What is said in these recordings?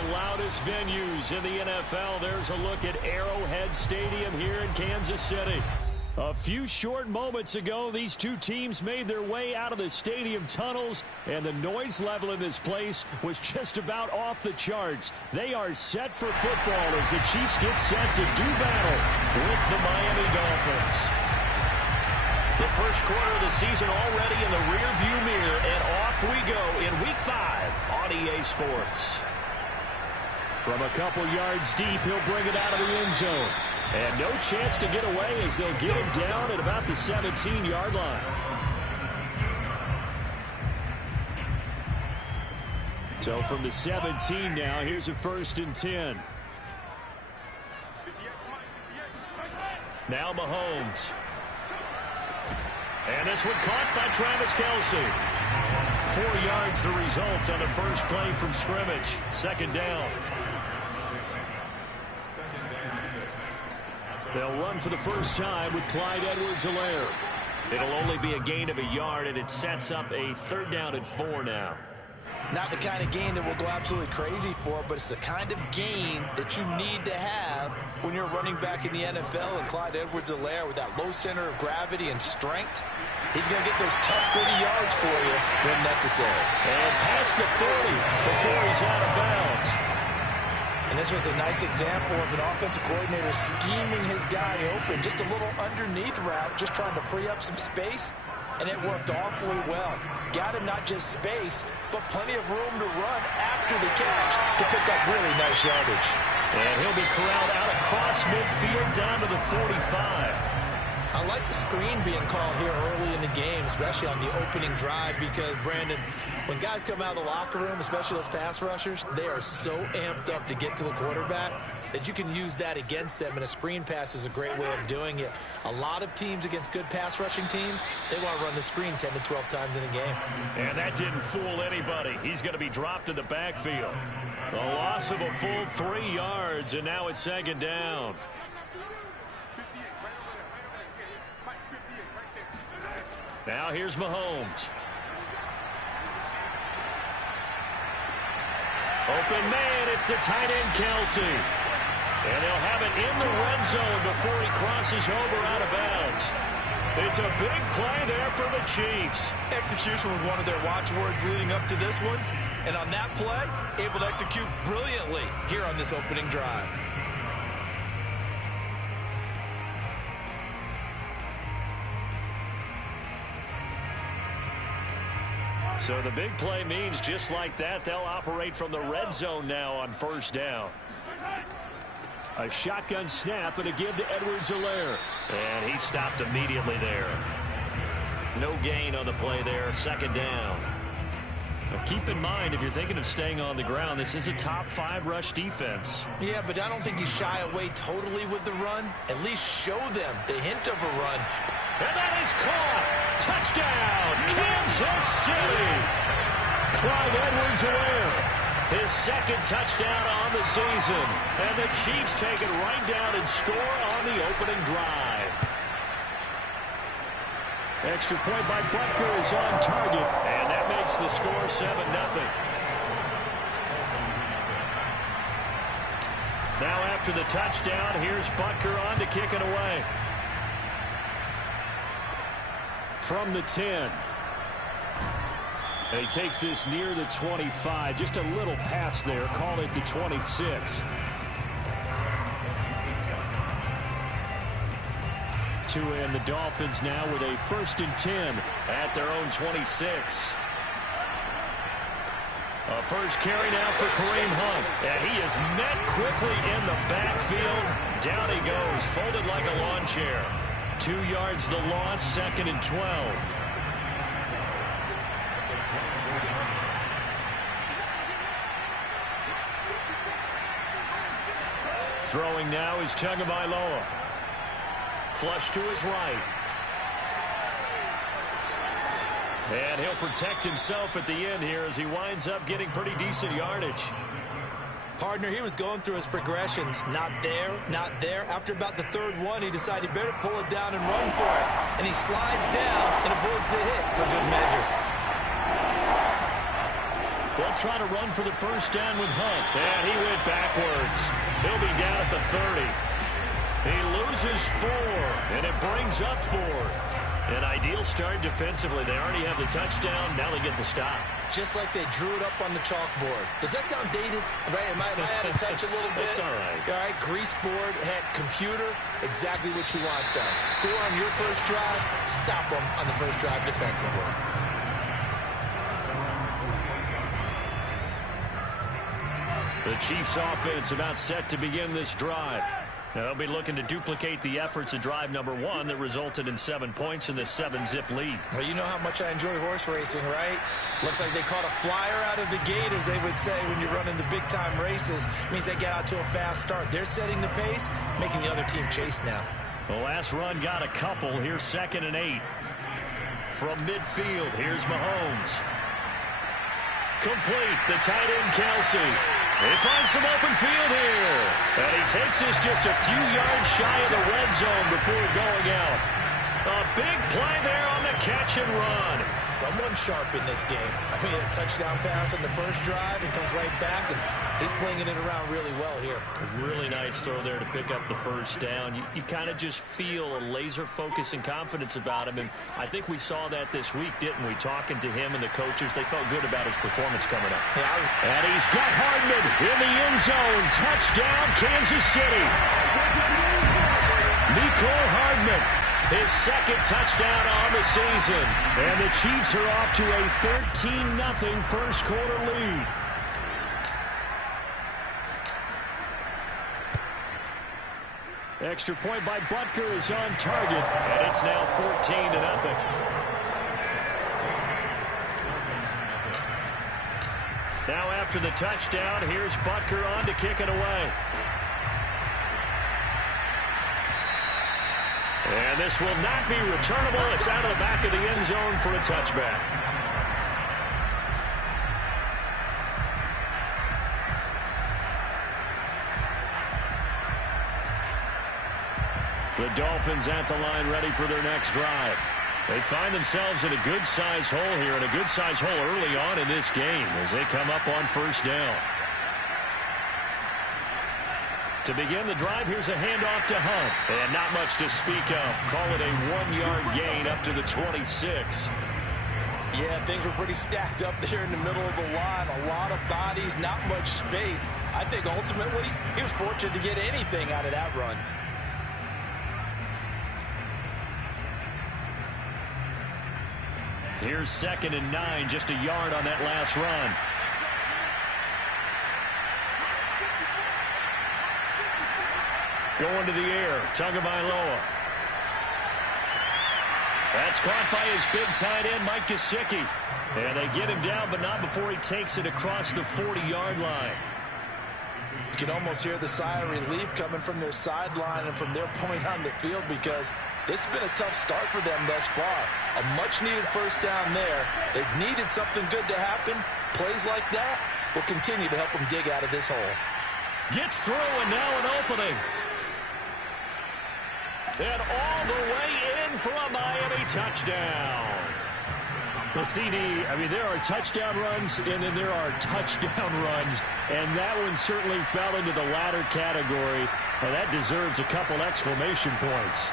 the loudest venues in the NFL. There's a look at Arrowhead Stadium here in Kansas City. A few short moments ago, these two teams made their way out of the stadium tunnels, and the noise level in this place was just about off the charts. They are set for football as the Chiefs get set to do battle with the Miami Dolphins. The first quarter of the season already in the rearview mirror, and off we go in Week 5 on EA Sports. From a couple yards deep, he'll bring it out of the end zone. And no chance to get away as they'll get him down at about the 17-yard line. So from the 17 now, here's a 1st and 10. Now Mahomes. And this one caught by Travis Kelce. 4 yards the result on the first play from scrimmage. 2nd down. They'll run for the first time with Clyde Edwards-Helaire. It'll only be a gain of a yard, and it sets up a 3rd down and 4 now. Not the kind of gain that we'll go absolutely crazy for, but it's the kind of gain that you need to have when you're running back in the NFL. And Clyde Edwards-Helaire, with that low center of gravity and strength, he's going to get those tough, gritty yards for you when necessary. And past the 30 before he's out of bounds. And this was a nice example of an offensive coordinator scheming his guy open. Just a little underneath route, just trying to free up some space. And it worked awfully well. Got him not just space, but plenty of room to run after the catch to pick up really nice yardage. And he'll be corralled out across midfield down to the 45. I like the screen being called here early in the game, especially on the opening drive, because, Brandon, when guys come out of the locker room, especially those pass rushers, they are so amped up to get to the quarterback that you can use that against them, and a screen pass is a great way of doing it. A lot of teams against good pass rushing teams, they want to run the screen 10 to 12 times in a game. And that didn't fool anybody. He's going to be dropped in the backfield. The loss of a full 3 yards, and now it's 2nd down. Now here's Mahomes. Open man, it's the tight end Kelce. And they'll have it in the red zone before he crosses over out of bounds. It's a big play there for the Chiefs. Execution was one of their watchwords leading up to this one. And on that play, able to execute brilliantly here on this opening drive. So the big play means just like that, they'll operate from the red zone now on 1st down. A shotgun snap and a give to Edwards-Helaire. And he stopped immediately there. No gain on the play there, 2nd down. Now keep in mind, if you're thinking of staying on the ground, this is a top 5 rush defense. Yeah, but I don't think you shy away totally with the run. At least show them the hint of a run. And that is caught. Touchdown, Kansas City. Clyde Edwards-Helaire. His 2nd touchdown on the season. And the Chiefs take it right down and score on the opening drive. Extra point by Butker is on target. And that makes the score 7-0. Now after the touchdown, here's Butker on to kick it away. From the 10. And he takes this near the 25. Just a little pass there. Call it the 26. To end the Dolphins now with a 1st and 10 at their own 26. A first carry now for Kareem Hunt. And he is met quickly in the backfield. Down he goes, folded like a lawn chair. 2 yards the loss, 2nd and 12. Throwing now is Tagovailoa. Flush to his right. And he'll protect himself at the end here as he winds up getting pretty decent yardage. Partner, he was going through his progressions. Not there, not there. After about the 3rd one, he decided he better pull it down and run for it. And he slides down and avoids the hit for good measure. They'll try to run for the first down with Hunt. And he went backwards. He'll be down at the 30. He loses 4, and it brings up 4th. An ideal start defensively. They already have the touchdown. Now they get the stop. Just like they drew it up on the chalkboard. Does that sound dated? Right? Am I out of touch a little bit? It's all right. All right, grease board, heck, computer, exactly what you want done. Score on your first drive, stop them on the first drive defensively. The Chiefs offense about set to begin this drive. Now they'll be looking to duplicate the efforts of drive number 1 that resulted in 7 points in the 7-zip lead. Well, you know how much I enjoy horse racing, right? Looks like they caught a flyer out of the gate, as they would say when you're running the big-time races. Means they get out to a fast start. They're setting the pace, making the other team chase now. The last run got a couple. Here's 2nd and 8. From midfield, here's Mahomes. Complete, the tight end Kelsey. They find some open field here. And he takes this just a few yards shy of the red zone before going out. A big play there on the catch and run. Someone sharp in this game. I mean, a touchdown pass on the first drive and comes right back, and he's flinging it around really well here. A really nice throw there to pick up the first down. You kind of just feel a laser focus and confidence about him, and I think we saw that this week, didn't we? Talking to him and the coaches, they felt good about his performance coming up. Yeah, and he's got Hardman in the end zone. Touchdown, Kansas City. Nicole Hardman. His 2nd touchdown on the season. And the Chiefs are off to a 13-0 first quarter lead. Extra point by Butker is on target. And it's now 14-0. Now after the touchdown, here's Butker on to kick it away. And this will not be returnable. It's out of the back of the end zone for a touchback. The Dolphins at the line, ready for their next drive. They find themselves in a good-sized hole here, and a good-sized hole early on in this game as they come up on first down. To begin the drive, here's a handoff to Hunt. And not much to speak of. Call it a 1-yard gain up to the 26. Yeah, things were pretty stacked up there in the middle of the line. A lot of bodies, not much space. I think ultimately he was fortunate to get anything out of that run. Here's 2nd and 9, just a yard on that last run. Going to the air, Tagovailoa. That's caught by his big tight end, Mike Gesicki. And they get him down, but not before he takes it across the 40-yard line. You can almost hear the sigh of relief coming from their sideline and from their point on the field, because this has been a tough start for them thus far. A much-needed first down there. They've needed something good to happen. Plays like that will continue to help them dig out of this hole. Gets through, and now an opening. And all the way in for a Miami touchdown. Well, CD, I mean, there are touchdown runs, and then there are touchdown runs, and that one certainly fell into the latter category. Well, that deserves a couple exclamation points.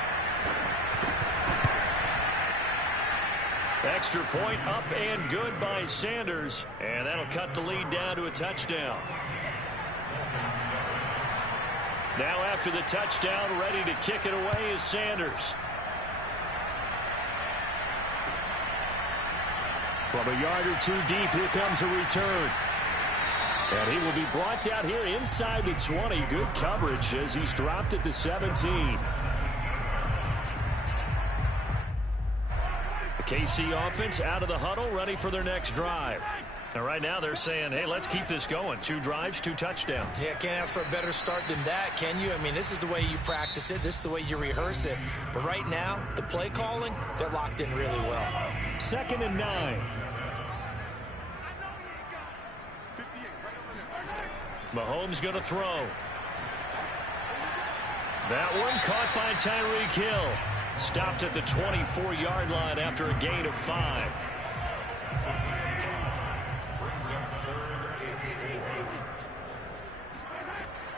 Extra point up and good by Sanders, and that'll cut the lead down to a touchdown. Now after the touchdown, ready to kick it away is Sanders. From a yard or two deep, here comes a return. And he will be brought down here inside the 20. Good coverage as he's dropped at the 17. The KC offense out of the huddle, ready for their next drive. And right now they're saying, hey, let's keep this going. 2 drives, 2 touchdowns. Yeah, can't ask for a better start than that, can you? I mean, this is the way you practice it. This is the way you rehearse it. But right now, the play calling, they're locked in really well. 2nd and 9. Mahomes going to throw. That one caught by Tyreek Hill. Stopped at the 24-yard line after a gain of 5.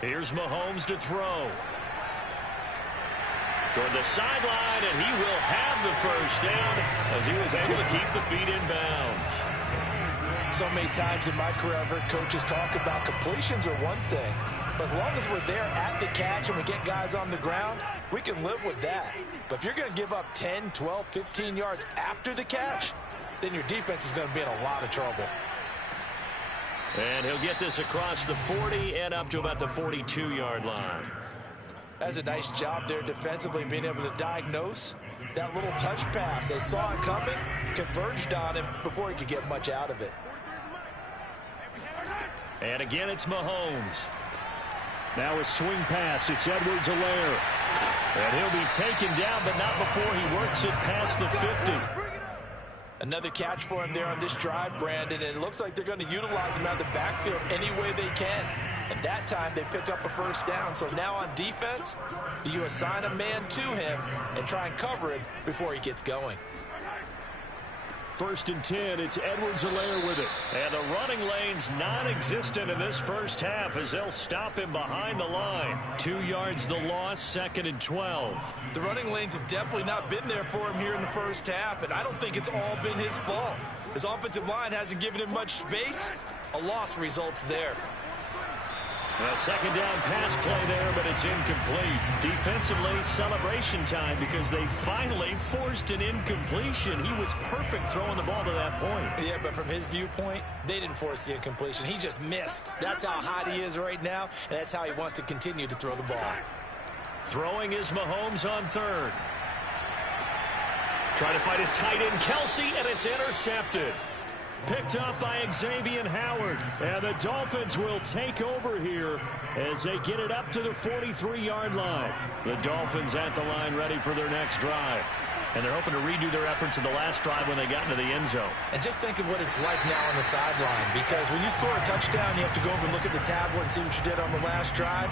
Here's Mahomes to throw. Toward the sideline, and he will have the first down as he was able to keep the feet in bounds. So many times in my career, I've heard coaches talk about completions are one thing, but as long as we're there at the catch and we get guys on the ground, we can live with that. But if you're going to give up 10, 12, 15 yards after the catch, then your defense is going to be in a lot of trouble. And he'll get this across the 40 and up to about the 42-yard line. That's a nice job there defensively, being able to diagnose that little touch pass. They saw it coming, converged on him before he could get much out of it. And again, it's Mahomes. Now a swing pass. It's Edwards-Helaire. And he'll be taken down, but not before he works it past the 50. Another catch for him there on this drive, Brandon, and it looks like they're going to utilize him out of the backfield any way they can. And that time, they pick up a first down. So now on defense, do you assign a man to him and try and cover him before he gets going? 1st and 10, it's Edwards-Helaire with it. And the running lane's non-existent in this first half as they'll stop him behind the line. 2 yards the loss, 2nd and 12. The running lanes have definitely not been there for him here in the first half, and I don't think it's all been his fault. His offensive line hasn't given him much space. A loss results there. A second down pass play there, but it's incomplete. Defensively, celebration time because they finally forced an incompletion. He was perfect throwing the ball to that point. Yeah, but from his viewpoint, they didn't force the incompletion. He just missed. That's how hot he is right now, and that's how he wants to continue to throw the ball. Throwing is Mahomes on 3rd. Trying to fight his tight end, Kelsey, and it's intercepted. Picked up by Xavier Howard. And the Dolphins will take over here as they get it up to the 43-yard line. The Dolphins at the line ready for their next drive. And they're hoping to redo their efforts in the last drive when they got into the end zone. And just think of what it's like now on the sideline, because when you score a touchdown, you have to go over and look at the tablet and see what you did on the last drive.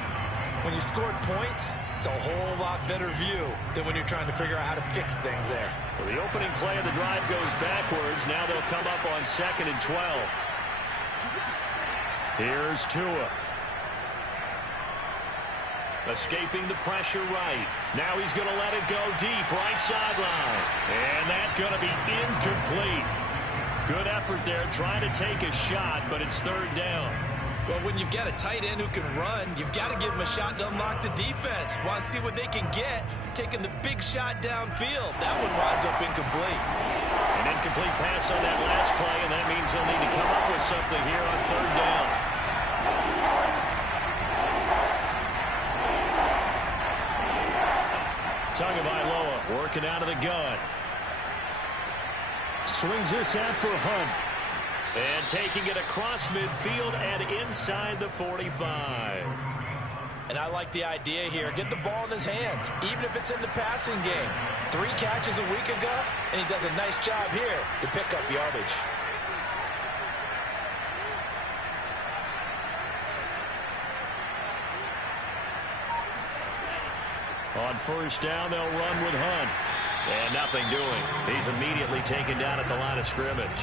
When you scored points, it's a whole lot better view than when you're trying to figure out how to fix things there. So the opening play of the drive goes backwards. Now they'll come up on 2nd and 12. Here's Tua. Escaping the pressure right. Now he's going to let it go deep, right sideline. And that's going to be incomplete. Good effort there, trying to take a shot, but it's 3rd down. Well, when you've got a tight end who can run, you've got to give him a shot to unlock the defense. Want to see what they can get, taking the big shot downfield. That one winds up incomplete. An incomplete pass on that last play, and that means they'll need to come up with something here on 3rd down. Tagovailoa working out of the gun. Swings this out for Hunt. And taking it across midfield and inside the 45. And I like the idea here. Get the ball in his hands, even if it's in the passing game. 3 catches a week ago, and he does a nice job here to pick up yardage. On 1st down, they'll run with Hunt. And nothing doing. He's immediately taken down at the line of scrimmage.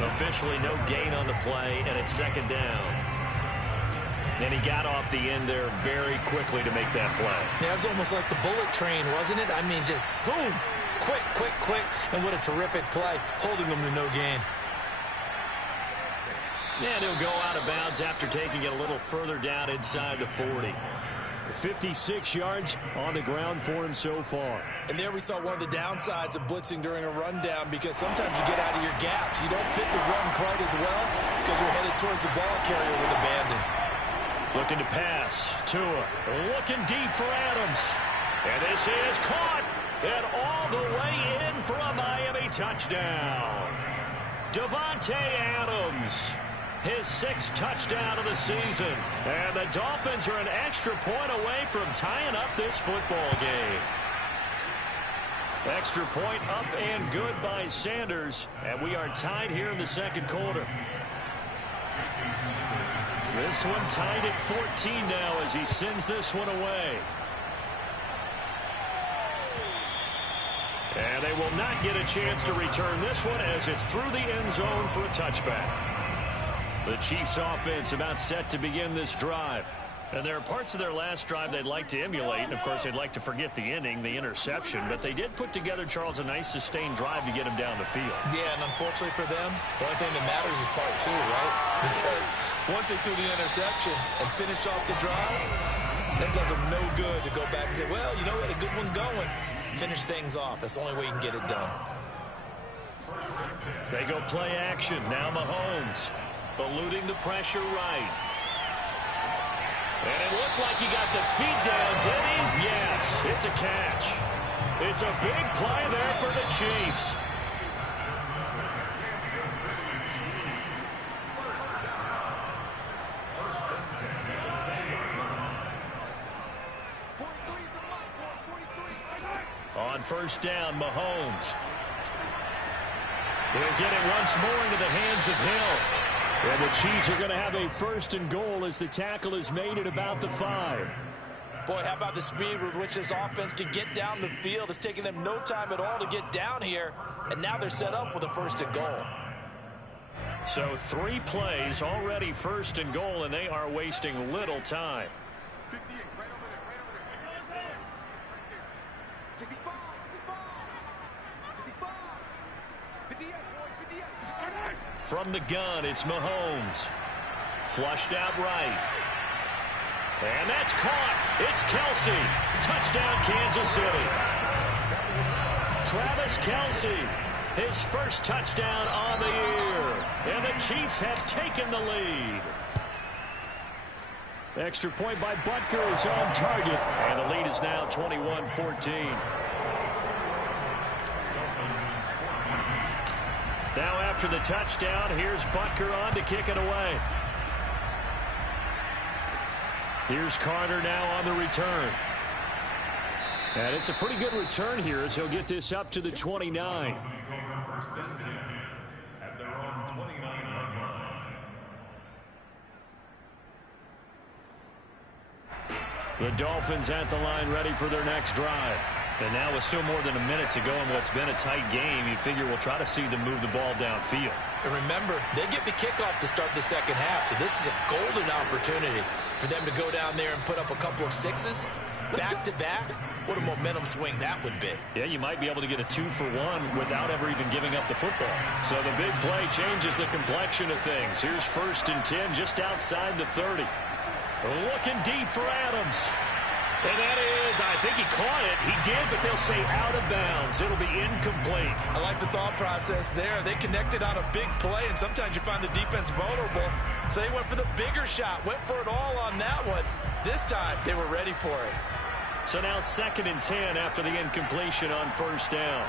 Officially no gain on the play, and it's 2nd down. And he got off the end there very quickly to make that play. Yeah, it was almost like the bullet train, wasn't it? I mean, just zoom. Quick, quick, quick. And what a terrific play, holding them to no gain. And he'll go out of bounds after taking it a little further down inside the 40. 56 yards on the ground for him so far. And there we saw one of the downsides of blitzing during a rundown, because sometimes you get out of your gaps. You don't fit the run quite as well because you're headed towards the ball carrier with abandon. Looking to pass. Tua looking deep for Adams. And this is caught. And all the way in for a Miami touchdown. Davante Adams. His 6th touchdown of the season. And the Dolphins are an extra point away from tying up this football game. Extra point up and good by Sanders. And we are tied here in the 2nd quarter. This one tied at 14 now as he sends this one away. And they will not get a chance to return this one as it's through the end zone for a touchback. The Chiefs offense about set to begin this drive. And there are parts of their last drive they'd like to emulate. And, of course, they'd like to forget the inning, the interception. But they did put together, Charles, a nice sustained drive to get him down the field. Yeah, and unfortunately for them, the only thing that matters is part two, right? Because once they threw the interception and finished off the drive, that does them no good to go back and say, well, you know, we had a good one going. Finish things off. That's the only way you can get it done. They go play action. Now Mahomes eluding the pressure right. And it looked like he got the feet down, did he? Yes, it's a catch. It's a big play there for the Chiefs. On first down, Mahomes. He'll get it once more into the hands of Hill. And the Chiefs are going to have a first and goal as the tackle is made at about the 5. Boy, how about the speed with which this offense can get down the field? It's taking them no time at all to get down here. And now they're set up with a first and goal. So 3 plays already first and goal, and they are wasting little time. From the gun, it's Mahomes. Flushed out right. And that's caught. It's Kelsey. Touchdown, Kansas City. Travis Kelsey, his first touchdown on the year. And the Chiefs have taken the lead. Extra point by Butker is on target. And the lead is now 21-14. Now after the touchdown, here's Butker on to kick it away. Here's Carter now on the return. And it's a pretty good return here as he'll get this up to the 29. The Dolphins at the line ready for their next drive. And now with still more than a minute to go in what's been a tight game, you figure we'll try to see them move the ball downfield. And remember, they get the kickoff to start the second half, so this is a golden opportunity for them to go down there and put up a couple of sixes back-to-back. What a momentum swing that would be. Yeah, you might be able to get a 2-for-1 without ever even giving up the football. So the big play changes the complexion of things. Here's first and 10 just outside the 30. Looking deep for Adams. And that is, I think he caught it. He did, but they'll say out of bounds. It'll be incomplete. I like the thought process there. They connected on a big play, and sometimes you find the defense vulnerable. So they went for the bigger shot, went for it all on that one. This time, they were ready for it. So now second and 10 after the incompletion on first down.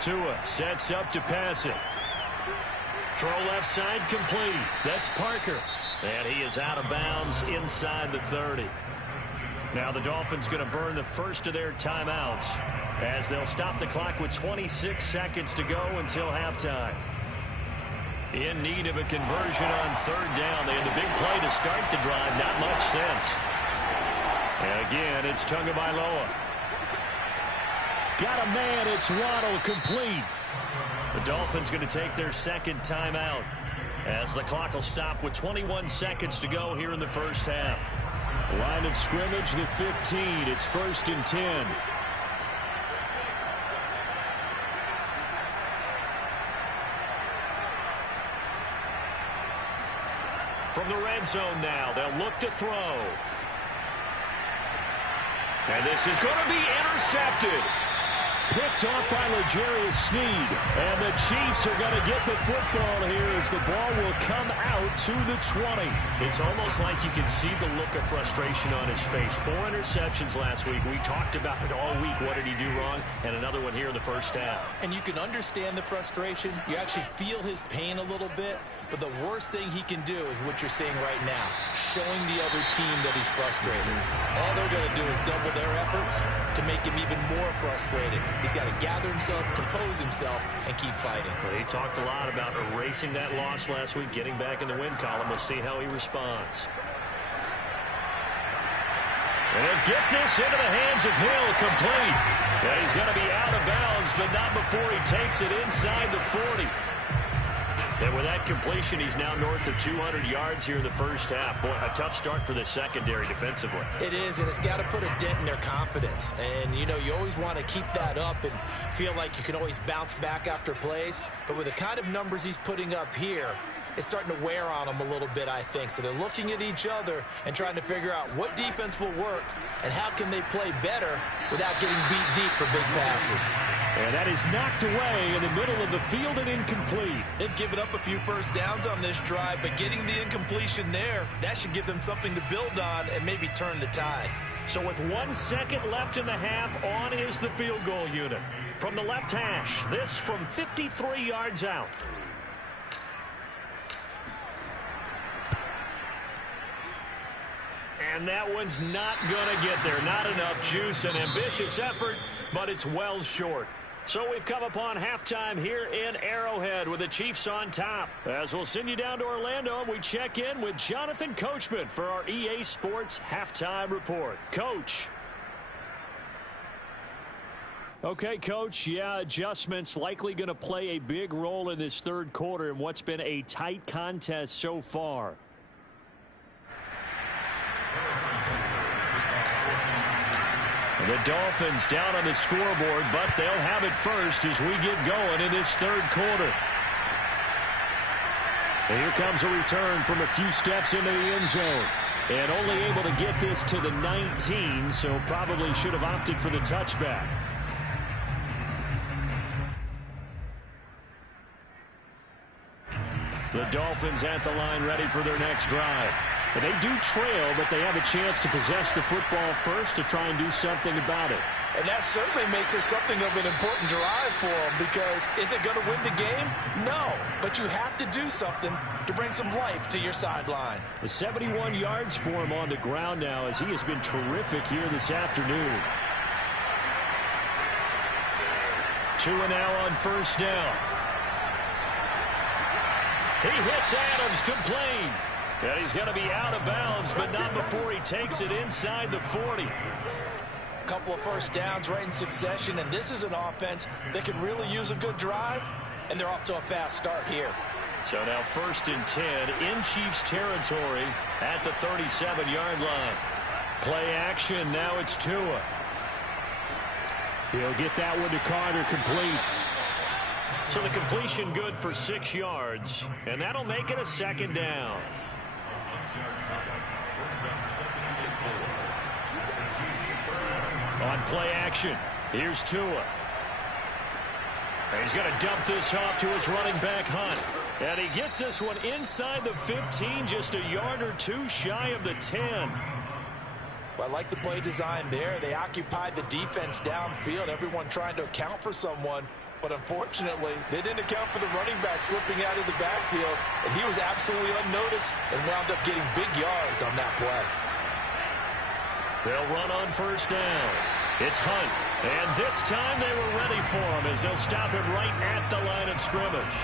Tua sets up to pass it. Throw left side complete. That's Parker. And he is out of bounds inside the 30. Now the Dolphins going to burn the first of their timeouts as they'll stop the clock with 26 seconds to go until halftime. In need of a conversion on third down. They had the big play to start the drive. Not much sense. And again, it's Tagovailoa. Got a man. It's Waddle complete. The Dolphins going to take their second timeout as the clock will stop with 21 seconds to go here in the first half. Line of scrimmage, the 15. It's first and 10. From the red zone now, they'll look to throw. And this is going to be intercepted. Picked off by L'Jarius Sneed. And the Chiefs are going to get the football here as the ball will come out to the 20. It's almost like you can see the look of frustration on his face. 4 interceptions last week. We talked about it all week. What did he do wrong? And another one here in the first half. And you can understand the frustration. You actually feel his pain a little bit. But the worst thing he can do is what you're seeing right now, showing the other team that he's frustrated. All they're going to do is double their efforts to make him even more frustrated. He's got to gather himself, compose himself, and keep fighting. Well, he talked a lot about erasing that loss last week, getting back in the win column. We'll see how he responds. And he'll get this into the hands of Hill, complete. Yeah, he's going to be out of bounds, but not before he takes it inside the 40. And with that completion, he's now north of 200 yards here in the first half. Boy, a tough start for the secondary defensively. It is, and it's got to put a dent in their confidence. And, you know, you always want to keep that up and feel like you can always bounce back after plays. But with the kind of numbers he's putting up here, it's starting to wear on them a little bit, I think. So they're looking at each other and trying to figure out what defense will work and how can they play better without getting beat deep for big passes. And that is knocked away in the middle of the field and incomplete. They've given up a few first downs on this drive, but getting the incompletion there, that should give them something to build on and maybe turn the tide. So with 1 second left in the half, on is the field goal unit. From the left hash, this from 53 yards out. And that one's not going to get there. Not enough juice. An ambitious effort, but it's well short. So we've come upon halftime here in Arrowhead with the Chiefs on top. As we'll send you down to Orlando, and we check in with Jonathan Coachman for our EA Sports Halftime Report. Coach. Okay, Coach, yeah, adjustments likely going to play a big role in this third quarter in what's been a tight contest so far. The Dolphins down on the scoreboard, but they'll have it first as we get going in this third quarter. And here comes a return from a few steps into the end zone. And only able to get this to the 19, so probably should have opted for the touchback. The Dolphins at the line ready for their next drive. They do trail, but they have a chance to possess the football first to try and do something about it. And that certainly makes it something of an important drive for them, because is it going to win the game? No, but you have to do something to bring some life to your sideline. The 71 yards for him on the ground now, as he has been terrific here this afternoon. Two and now on first down. He hits Adams, complete. And he's going to be out of bounds, but not before he takes it inside the 40. A couple of first downs right in succession, and this is an offense that could really use a good drive, and they're off to a fast start here. So now 1st and 10 in Chiefs territory at the 37-yard line. Play action, now it's Tua. He'll get that one to Carter, complete. So the completion good for 6 yards, and that'll make it a second down. On play action, here's Tua. And he's going to dump this off to his running back, Hunt. And he gets this one inside the 15, just a yard or two shy of the 10. Well, I like the play design there. They occupied the defense downfield, everyone trying to account for someone. But unfortunately, they didn't account for the running back slipping out of the backfield, and he was absolutely unnoticed and wound up getting big yards on that play. They'll run on first down. It's Hunt, and this time they were ready for him as they'll stop him right at the line of scrimmage.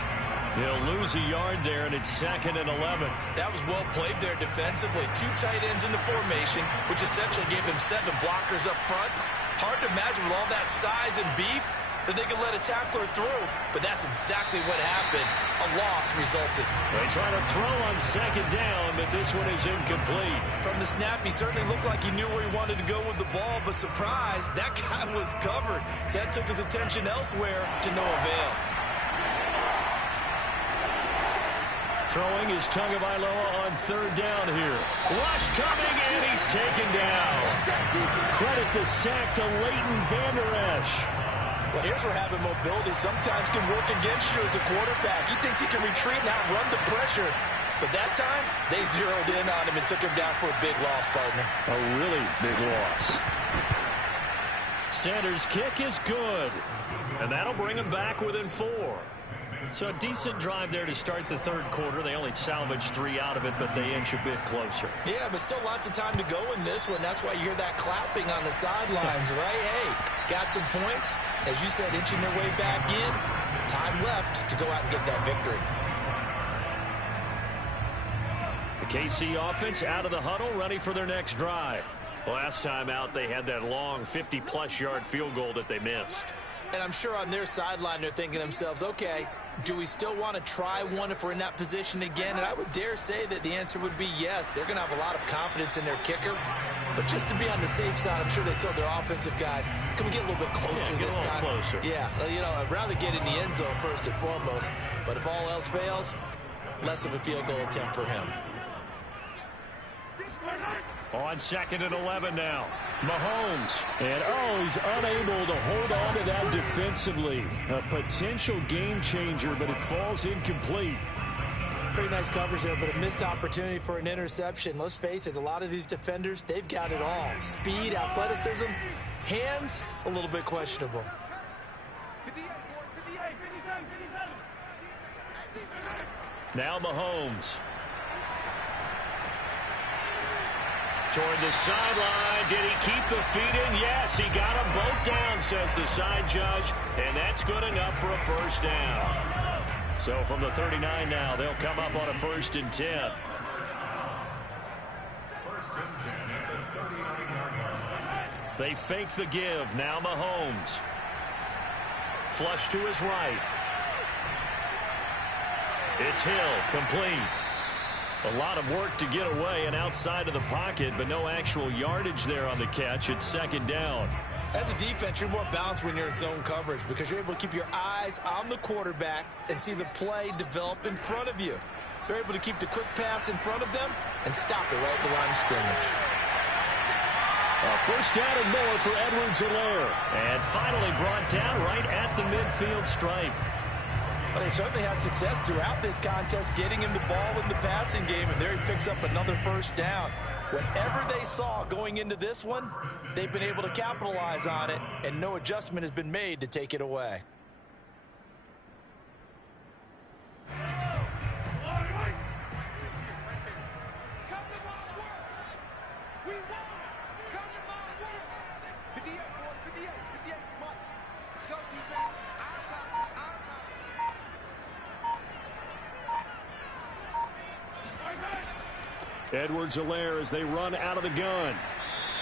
He'll lose a yard there, and it's 2nd and 11. That was well played there defensively. 2 tight ends in the formation, which essentially gave him 7 blockers up front. Hard to imagine with all that size and beef that they could let a tackler through, but that's exactly what happened. A loss resulted. They try to throw on 2nd down, but this one is incomplete. From the snap, he certainly looked like he knew where he wanted to go with the ball, but surprise, that guy was covered. So that took his attention elsewhere to no avail. Throwing is Tagovailoa on 3rd down here. Rush coming, and he's taken down. Credit the sack to Leighton Vander Esch. Well, here's where having mobility sometimes can work against you as a quarterback. He thinks he can retreat and outrun the pressure. But that time, they zeroed in on him and took him down for a big loss, partner. A really big loss. Sanders' kick is good. And that'll bring him back within 4. So a decent drive there to start the third quarter. They only salvaged 3 out of it, but they inch a bit closer. Yeah, but still lots of time to go in this one. That's why you hear that clapping on the sidelines, right? Hey, got some points. As you said, inching their way back in. Time left to go out and get that victory. The KC offense out of the huddle, ready for their next drive. Last time out, they had that long 50-plus yard field goal that they missed. And I'm sure on their sideline they're thinking to themselves, okay, do we still want to try one if we're in that position again? And I would dare say that the answer would be yes. They're going to have a lot of confidence in their kicker. But just to be on the safe side, I'm sure they told their offensive guys, can we get a little bit closer this time? Closer. Yeah, you know, I'd rather get in the end zone first and foremost. But if all else fails, less of a field goal attempt for him. On 2nd and 11 now. Mahomes. And, he's unable to hold on to that defensively. A potential game changer, but it falls incomplete. Pretty nice coverage there, but a missed opportunity for an interception. Let's face it, a lot of these defenders, they've got it all. Speed, athleticism, hands, a little bit questionable. Now Mahomes. Toward the sideline. Did he keep the feet in? Yes, he got them both down, says the side judge. And that's good enough for a first down. So from the 39 now, they'll come up on a 1st and 10. They fake the give. Now Mahomes. Flush to his right. It's Hill, complete. A lot of work to get away and outside of the pocket, but no actual yardage there on the catch. It's 2nd down. As a defense, you're more balanced when you're in zone coverage because you're able to keep your eyes on the quarterback and see the play develop in front of you. They're able to keep the quick pass in front of them and stop it right at the line of scrimmage. A first down and more for Edwards-Helaire. And finally brought down right at the midfield stripe. But they certainly had success throughout this contest getting him the ball in the passing game, and there he picks up another first down. Whatever they saw going into this one, they've been able to capitalize on it, and no adjustment has been made to take it away. Edwards-Helaire as they run out of the gun.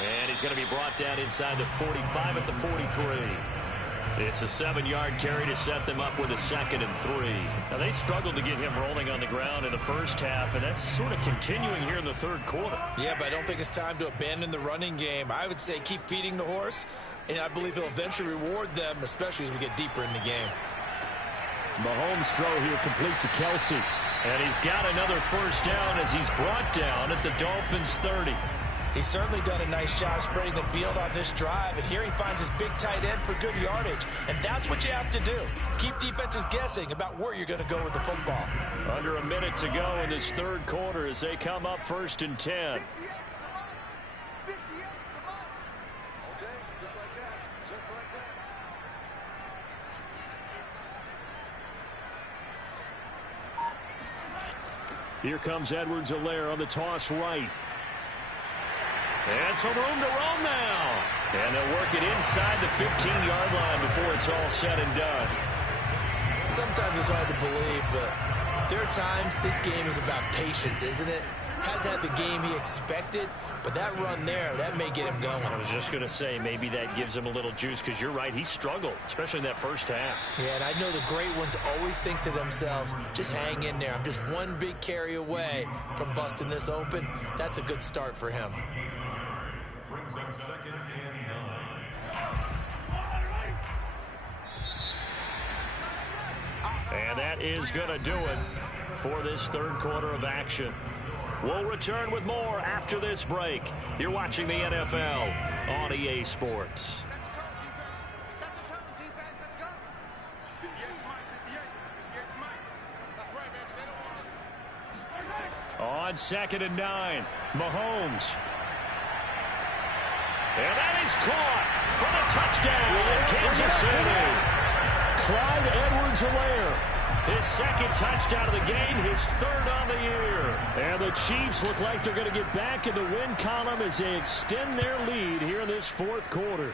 And he's going to be brought down inside the 45 at the 43. It's a 7-yard carry to set them up with a 2nd and 3. Now, they struggled to get him rolling on the ground in the first half, and that's sort of continuing here in the 3rd quarter. Yeah, but I don't think it's time to abandon the running game. I would say keep feeding the horse, and I believe he'll eventually reward them, especially as we get deeper in the game. Mahomes' throw here complete to Kelsey. And he's got another first down as he's brought down at the Dolphins' 30. He's certainly done a nice job spreading the field on this drive, and here he finds his big tight end for good yardage. And that's what you have to do. Keep defenses guessing about where you're going to go with the football. Under a minute to go in this 3rd quarter as they come up 1st and 10. Here comes Edwards-Helaire on the toss right. And some room to roam now. And they'll work it inside the 15-yard line before it's all said and done. Sometimes it's hard to believe, but there are times this game is about patience, isn't it? Hasn't had the game he expected, but that run there, that may get him going. I was just going to say, maybe that gives him a little juice, because you're right, he struggled, especially in that first half. Yeah, and I know the great ones always think to themselves, just hang in there. I'm just one big carry away from busting this open. That's a good start for him. Brings up 2nd and 9. And that is going to do it for this 3rd quarter of action. We'll return with more after this break. You're watching the NFL on EA Sports. On 2nd and 9, Mahomes. And that is caught for the touchdown, Kansas City. Clyde Edwards-Helaire. His 2nd touchdown of the game, his 3rd on the year. And the Chiefs look like they're going to get back in the win column as they extend their lead here in this 4th quarter.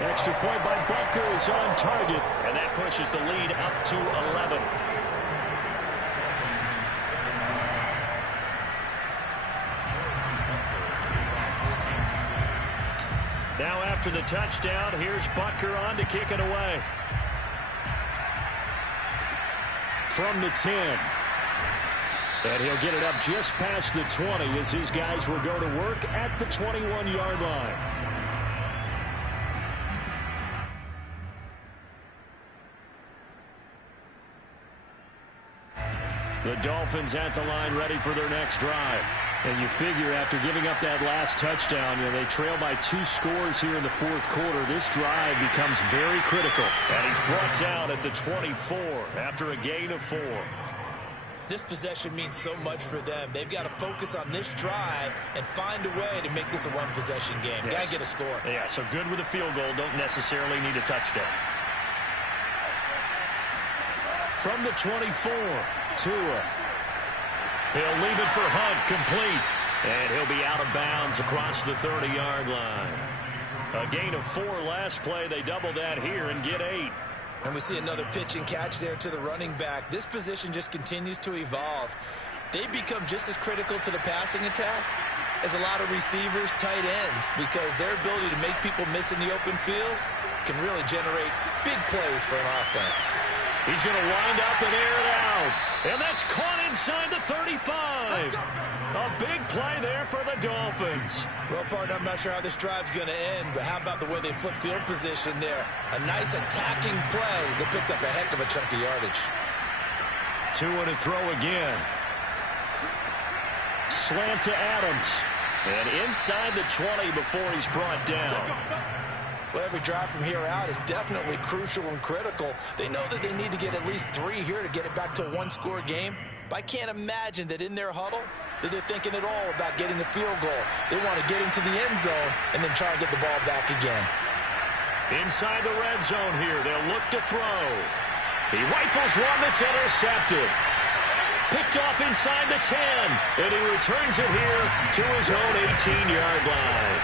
Extra point by Butker is on target, and that pushes the lead up to 11. Now after the touchdown, here's Butker on to kick it away. from the 10. And he'll get it up just past the 20 as his guys will go to work at the 21-yard line. The Dolphins at the line ready for their next drive. And you figure after giving up that last touchdown, they trail by 2 scores here in the fourth quarter. This drive becomes very critical. And he's brought down at the 24 after a gain of 4. This possession means so much for them. They've got to focus on this drive and find a way to make this a one-possession game. Yes. Got to get a score. Yeah, so good with a field goal. Don't necessarily need a touchdown. From the 24, Tua. He'll leave it for Hunt, complete. And he'll be out of bounds across the 30-yard line. A gain of 4 last play. They double that here and get 8. And we see another pitch and catch there to the running back. This position just continues to evolve. They become just as critical to the passing attack as a lot of receivers, tight ends, because their ability to make people miss in the open field can really generate big plays for an offense. He's going to wind up and air it out. And that's caught inside the 35. A big play there for the Dolphins. Well, partner, I'm not sure how this drive's going to end, but how about the way they flip field position there? A nice attacking play that picked up a heck of a chunk of yardage. Tua to throw again. Slant to Adams. And inside the 20 before he's brought down. Well, every drive from here out is definitely crucial and critical. They know that they need to get at least 3 here to get it back to a one-score game. But I can't imagine that in their huddle that they're thinking at all about getting the field goal. They want to get into the end zone and then try and get the ball back again. Inside the red zone here, they'll look to throw. He rifles one that's intercepted. Picked off inside the 10. And he returns it here to his own 18-yard line.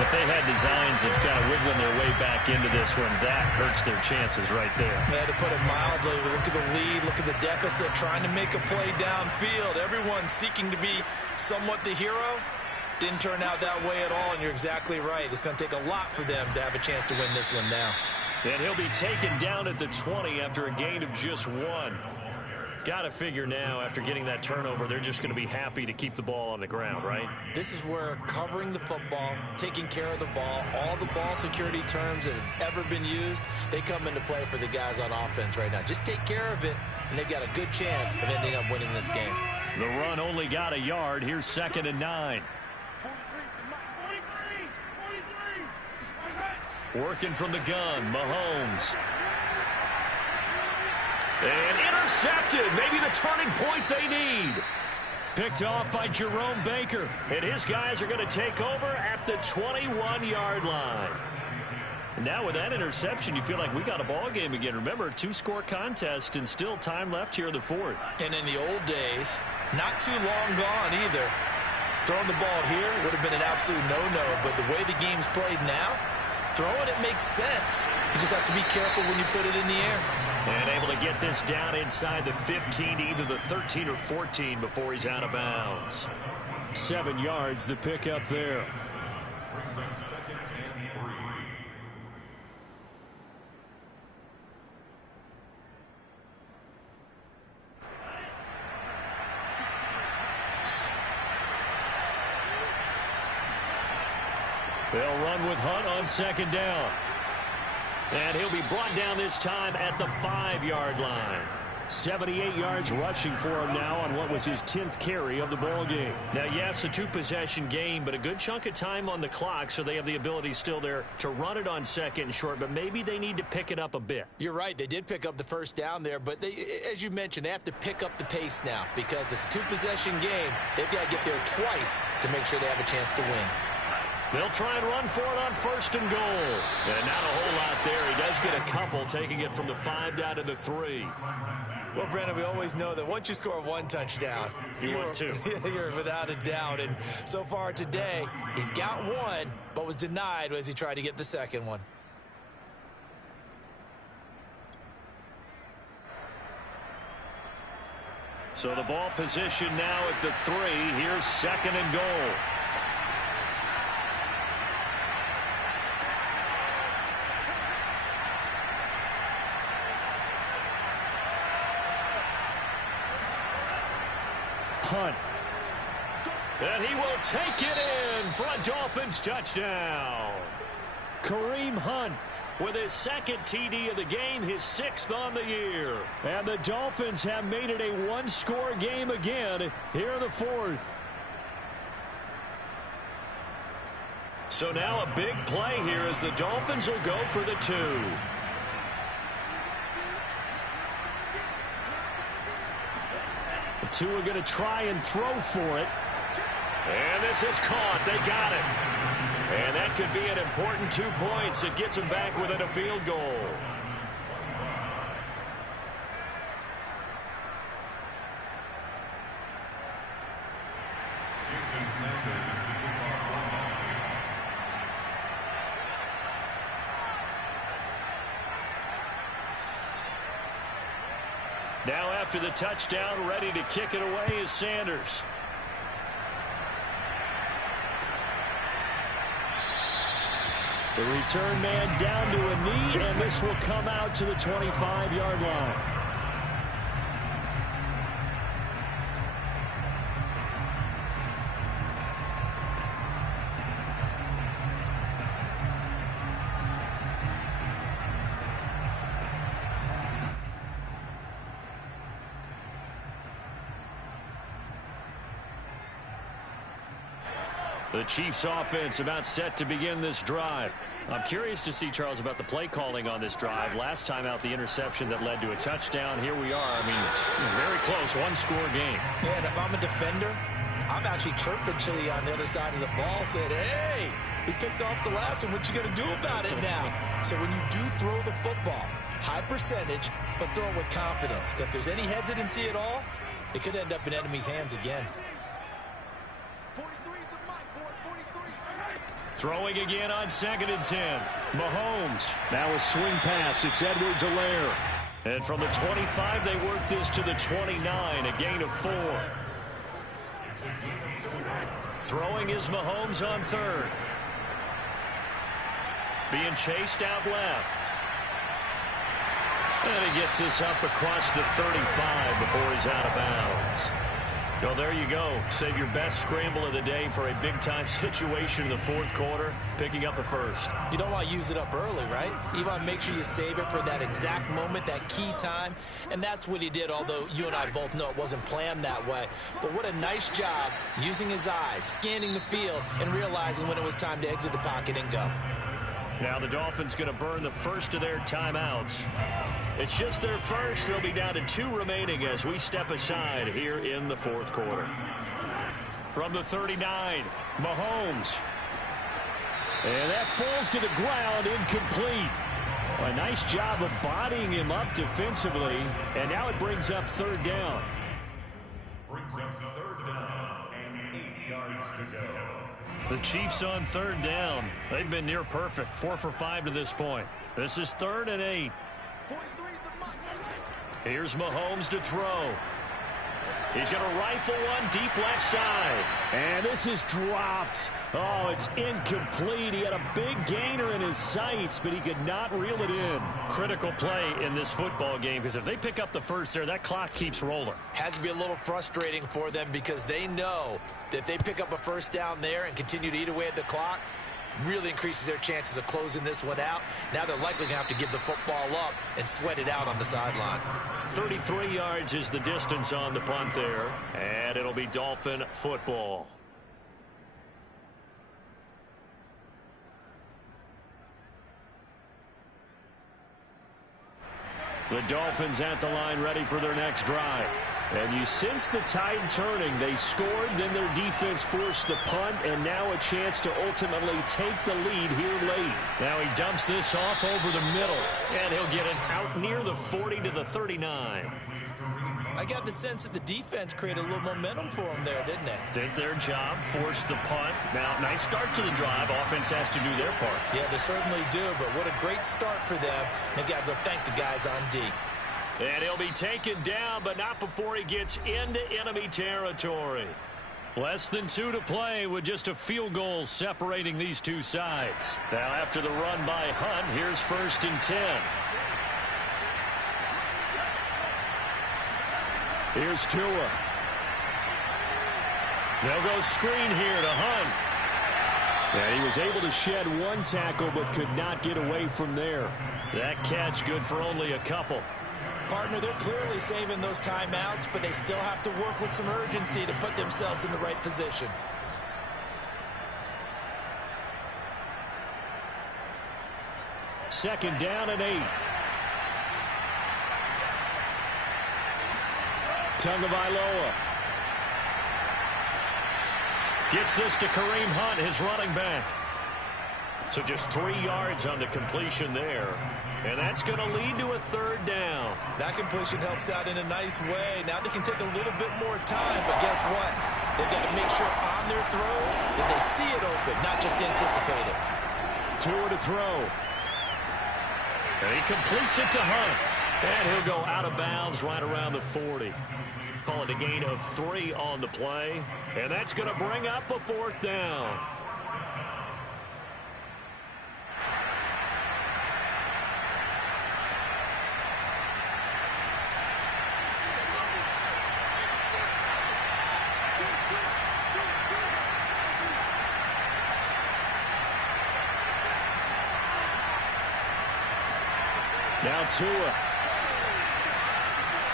If they had designs of kind of wiggling their way back into this one, that hurts their chances right there. Yeah, to put it mildly, look at the lead, look at the deficit, trying to make a play downfield. Everyone seeking to be somewhat the hero. Didn't turn out that way at all, and you're exactly right. It's going to take a lot for them to have a chance to win this one now. And he'll be taken down at the 20 after a gain of just 1. Got to figure now, after getting that turnover, they're just going to be happy to keep the ball on the ground, right? This is where covering the football, taking care of the ball, all the ball security terms that have ever been used, they come into play for the guys on offense right now. Just take care of it, and they've got a good chance of ending up winning this game. The run only got a yard. Here's 2nd and 9. Working from the gun, Mahomes. And intercepted. Maybe the turning point they need. Picked off by Jerome Baker. And his guys are going to take over at the 21-yard line. And now with that interception, you feel like we got a ball game again. Remember, a 2-score contest and still time left here in the 4th. And in the old days, not too long gone either. Throwing the ball here would have been an absolute no-no. But the way the game's played now, throwing it makes sense. You just have to be careful when you put it in the air. And able to get this down inside the 15, either the 13 or 14 before he's out of bounds. 7 yards, the pickup there. Brings up 2nd and 3. They'll run with Hunt on 2nd down. And he'll be brought down this time at the 5-yard line. 78 yards rushing for him now on what was his 10th carry of the ball game. Now, yes, a 2-possession game, but a good chunk of time on the clock, so they have the ability still there to run it on 2nd and short, but maybe they need to pick it up a bit. You're right. They did pick up the 1st down there, but they, as you mentioned, they have to pick up the pace now because it's a 2-possession game. They've got to get there twice to make sure they have a chance to win. They'll try and run for it on 1st and goal. And not a whole lot there. He does get a couple, taking it from the 5 down to the 3. Well, Brandon, we always know that once you score 1 touchdown, want 2. You're without a doubt. And so far today, he's got 1, but was denied as he tried to get the 2nd one. So the ball position now at the 3. Here's 2nd and goal. Hunt. And he will take it in for a Dolphins touchdown. Kareem Hunt with his second TD of the game, his 6th on the year. And the Dolphins have made it a one-score game again here in the 4th. So now a big play here as the Dolphins will go for the 2. The 2 are going to try and throw for it. And this is caught. They got it. And that could be an important 2 points. It gets them back within a field goal. Now after the touchdown, ready to kick it away is Sanders. The return man down to a knee, and this will come out to the 25-yard line. The Chiefs offense about set to begin this drive. I'm curious to see, Charles, about the play calling on this drive. Last time out, the interception that led to a touchdown. Here we are. I mean, very close, one-score game. Man, if I'm a defender, I'm actually chirping Chili on the other side of the ball, saying, hey, we picked off the last one. What you going to do about it now? So when you do throw the football, high percentage, but throw it with confidence. Because if there's any hesitancy at all, it could end up in enemy's hands again. Throwing again on 2nd and 10. Mahomes. Now a swing pass. It's Edwards-Helaire. And from the 25, they work this to the 29, a gain of 4. Throwing is Mahomes on 3rd. Being chased out left. And he gets this up across the 35 before he's out of bounds. Well, there you go. Save your best scramble of the day for a big-time situation in the 4th quarter, picking up the 1st. You don't want to use it up early, right? You want to make sure you save it for that exact moment, that key time. And that's what he did, although you and I both know it wasn't planned that way. But what a nice job using his eyes, scanning the field, and realizing when it was time to exit the pocket and go. Now the Dolphins going to burn the first of their timeouts. It's just their first. They'll be down to 2 remaining as we step aside here in the 4th quarter. From the 39, Mahomes. And that falls to the ground, incomplete. A nice job of bodying him up defensively. And now it brings up 3rd down. Brings up 3rd down and 8 yards to go. The Chiefs on 3rd down. They've been near perfect. 4 for 5 to this point. This is 3rd and 8. Here's Mahomes to throw. He's going to rifle one deep left side. And this is dropped. Oh, it's incomplete. He had a big gainer in his sights, but he could not reel it in. Critical play in this football game, because if they pick up the first there, that clock keeps rolling. Has to be a little frustrating for them because they know that if they pick up a 1st down there and continue to eat away at the clock, really increases their chances of closing this one out. Now they're likely going to have to give the football up and sweat it out on the sideline. 33 yards is the distance on the punt there, and it'll be Dolphin football. The Dolphins at the line ready for their next drive. And you sense the tide turning. They scored, then their defense forced the punt, and now a chance to ultimately take the lead here late. Now he dumps this off over the middle, and he'll get it out near the 40 to the 39. I got the sense that the defense created a little momentum for them there, didn't they? Did their job, forced the punt. Now, nice start to the drive. Offense has to do their part. Yeah, they certainly do, but what a great start for them. They've got to go thank the guys on D. And he'll be taken down, but not before he gets into enemy territory. Less than 2 to play with just a field goal separating these two sides. Now after the run by Hunt, here's 1st and 10. Here's Tua. They'll go screen here to Hunt. And he was able to shed one tackle but could not get away from there. That catch good for only a couple. Partner, they're clearly saving those timeouts, but they still have to work with some urgency to put themselves in the right position. Second down and 8. Tagovailoa gets this to Kareem Hunt, his running back. So just 3 yards on the completion there. And that's going to lead to a third down. That completion helps out in a nice way. Now they can take a little bit more time, but guess what? They've got to make sure on their throws that they see it open, not just anticipate it. Tua to throw. And he completes it to Hunt. And he'll go out of bounds right around the 40. Call it a gain of 3 on the play. And that's going to bring up a fourth down. Now Tua.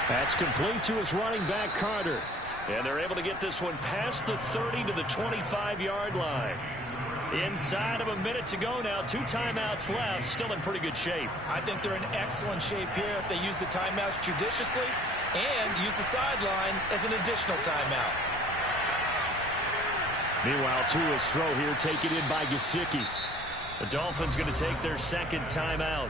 That's complete to his running back, Carter. And they're able to get this one past the 30 to the 25-yard line. Inside of a minute to go now. 2 timeouts left. Still in pretty good shape. I think they're in excellent shape here if they use the timeouts judiciously and use the sideline as an additional timeout. Meanwhile, Tua's throw here taken in by Gesicki. The Dolphins going to take their second timeout,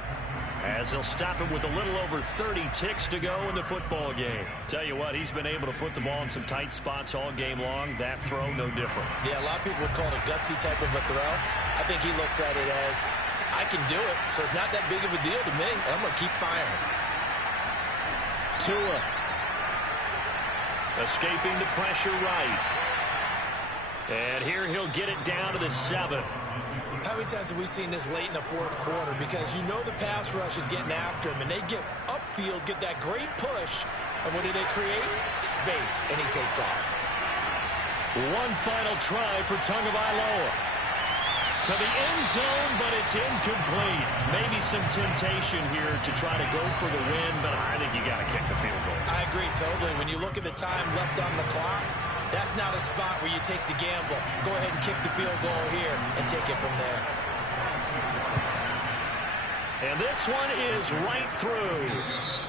as they'll stop him with a little over 30 ticks to go in the football game. Tell you what, he's been able to put the ball in some tight spots all game long. That throw, no different. Yeah, a lot of people would call it a gutsy type of a throw. I think he looks at it as, I can do it, so it's not that big of a deal to me, and I'm going to keep firing. Tua escaping the pressure right. And here he'll get it down to the 7. How many times have we seen this late in the fourth quarter? Because you know the pass rush is getting after him, and they get upfield, get that great push, and what do they create? Space, and he takes off. One final try for Tagovailoa. To the end zone, but it's incomplete. Maybe some temptation here to try to go for the win, but I think you got to kick the field goal. I agree totally. When you look at the time left on the clock, that's not a spot where you take the gamble. Go ahead and kick the field goal here and take it from there. And this one is right through.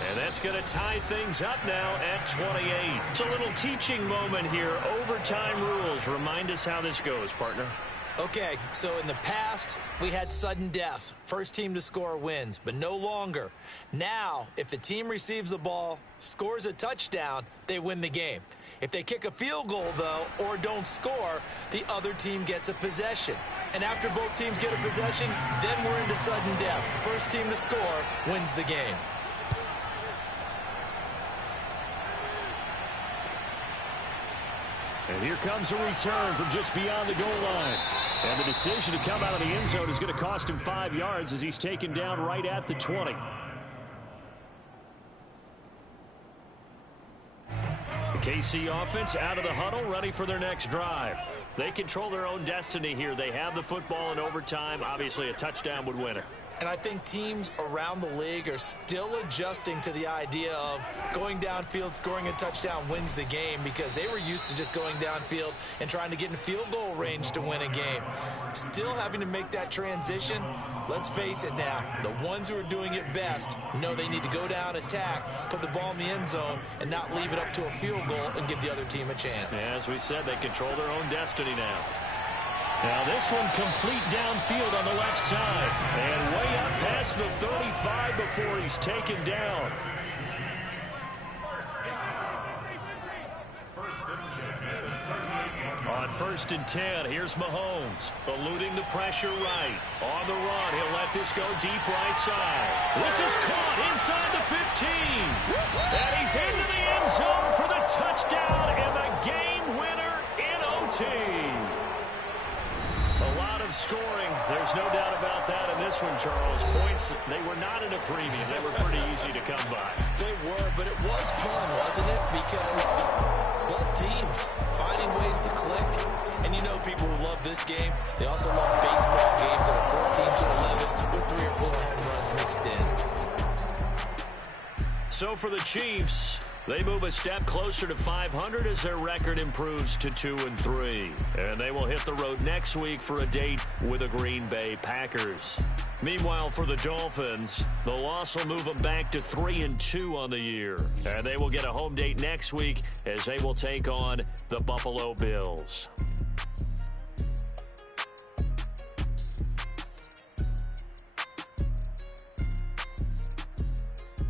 And that's going to tie things up now at 28. It's a little teaching moment here. Overtime rules. Remind us how this goes, partner. Okay, so in the past, we had sudden death. First team to score wins, but no longer. Now, if the team receives the ball, scores a touchdown, they win the game. If they kick a field goal, though, or don't score, the other team gets a possession. And after both teams get a possession, then we're into sudden death. First team to score wins the game. And here comes a return from just beyond the goal line. And the decision to come out of the end zone is going to cost him 5 yards as he's taken down right at the 20. The KC offense out of the huddle, ready for their next drive. They control their own destiny here. They have the football in overtime. Obviously, a touchdown would win it. And I think teams around the league are still adjusting to the idea of going downfield, scoring a touchdown wins the game, because they were used to just going downfield and trying to get in field goal range to win a game. Still having to make that transition. Let's face it now, the ones who are doing it best know they need to go down, attack, put the ball in the end zone, and not leave it up to a field goal and give the other team a chance. As we said, they control their own destiny now. Now this one complete downfield on the left side. And way up past the 35 before he's taken down. On 1st and 10, here's Mahomes, eluding the pressure right. On the run, he'll let this go deep right side. This is caught inside the 15. And he's into the end zone for the touchdown and the game winner in OT. A lot of scoring. There's no doubt about that in this one, Charles. Points, they were not in a premium. They were pretty easy to come by. They were, but it was fun, wasn't it? Because both teams finding ways to click, this game. They also love baseball games that are 14-11 with 3 or 4 home runs mixed in. So for the Chiefs, they move a step closer to 500 as their record improves to 2-3. And they will hit the road next week for a date with the Green Bay Packers. Meanwhile, for the Dolphins, the loss will move them back to 3-2 on the year. And they will get a home date next week as they will take on the Buffalo Bills.